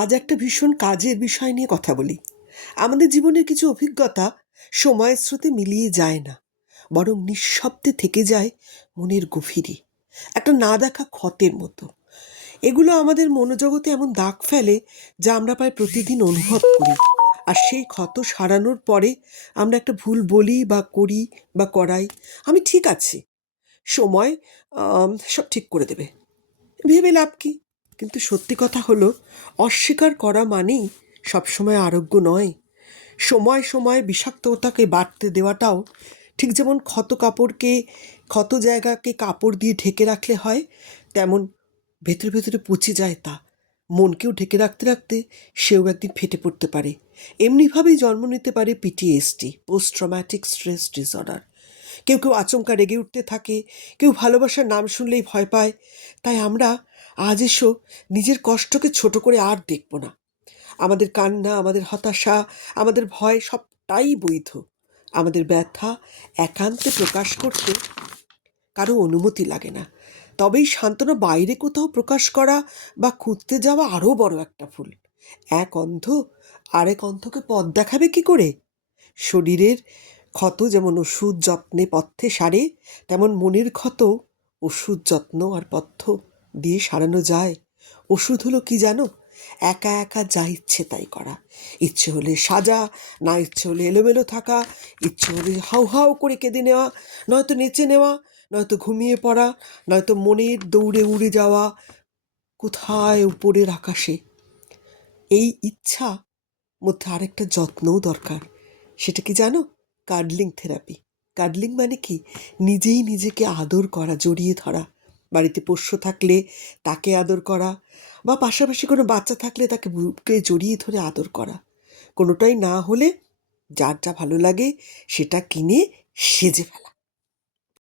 আজ একটা ভীষণ কাজের বিষয় নিয়ে কথা বলি। আমাদের জীবনের কিছু অভিজ্ঞতা সময়ের স্রোতে মিলিয়ে যায় না, বরং নিঃশব্দে থেকে যায় মনের গভীরে, একটা না দেখা ক্ষতের মতো। এগুলো আমাদের মনোজগতে এমন দাগ ফেলে যা আমরা প্রায় প্রতিদিন অনুভব করি। আর সেই ক্ষত সারানোর পরে আমরা একটা ভুল বলি বা করি বা করাই, আমি ঠিক আছি। সময় সব ঠিক করে দেবে। ভেবে লাভ কি? কিন্তু সত্যি কথা হলো, অস্বীকার করা মানেই সবসময় আরোগ্য নয়। সময় সময় বিষাক্ততাকে বাড়তে দেওয়াটাও ঠিক যেমন ক্ষত কাপড়কে, ক্ষত জায়গাকে কাপড় দিয়ে ঢেকে রাখলে হয়, তেমন ভেতরে ভেতরে পচে যায় তা। মনকেও ঢেকে রাখতে রাখতে সেও একদিন ফেটে পড়তে পারে। এমনিভাবেই জন্ম নিতে পারে PTSD post traumatic stress disorder কেউ কেউ আচমকা রেগে উঠতে থাকে, কেউ ভালোবাসার নাম শুনলেই ভয় পায়। তাই আমরা আজ এসো নিজের কষ্টকে ছোট করে আর দেখব না। আমাদের কান্না, আমাদের হতাশা, আমাদের ভয় সবটাই বৈধ। আমাদের ব্যথা একান্তে প্রকাশ করতে কারও অনুমতি লাগে না। তবেই সান্ত্বনা বাইরে কোথাও প্রকাশ করা বা খুঁজতে যাওয়া আরও বড় একটা ভুল। এক অন্ধ আরেক অন্ধকে পথ দেখাবে কি করে? শরীরের ক্ষত যেমন ওষুধ যত্নে পথ্যে সারে, তেমন মনের ক্ষত ওষুধ যত্ন আর পথ্য দিয়ে সারানো যায়। ওষুধ হলো কি জানো? একা একা যা ইচ্ছে তাই করা। ইচ্ছে হলে সাজা, না ইচ্ছে হলে এলোমেলো থাকা। ইচ্ছে হলে হাউ হাউ করে কেঁদে নেওয়া, নয়তো নেচে নেওয়া, নয়তো ঘুমিয়ে পড়া, নয়তো মনের দৌড়ে উড়ে যাওয়া, কোথায় উপরের আকাশে? এই ইচ্ছা মধ্যে আরেকটা যত্নও দরকার। সেটা কি জানো? কাডলিং থেরাপি। কাডলিং মানে কি? নিজেই নিজেকে আদর করা, জড়িয়ে ধরা। বাড়িতে পোষ্য থাকলে তাকে আদর করা বা পাশাপাশি কোনো বাচ্চা থাকলে তাকে বুকে জড়িয়ে ধরে আদর করা। কোনোটাই না হলে যার যা ভালো লাগে সেটা কিনে সেজে ফেলা।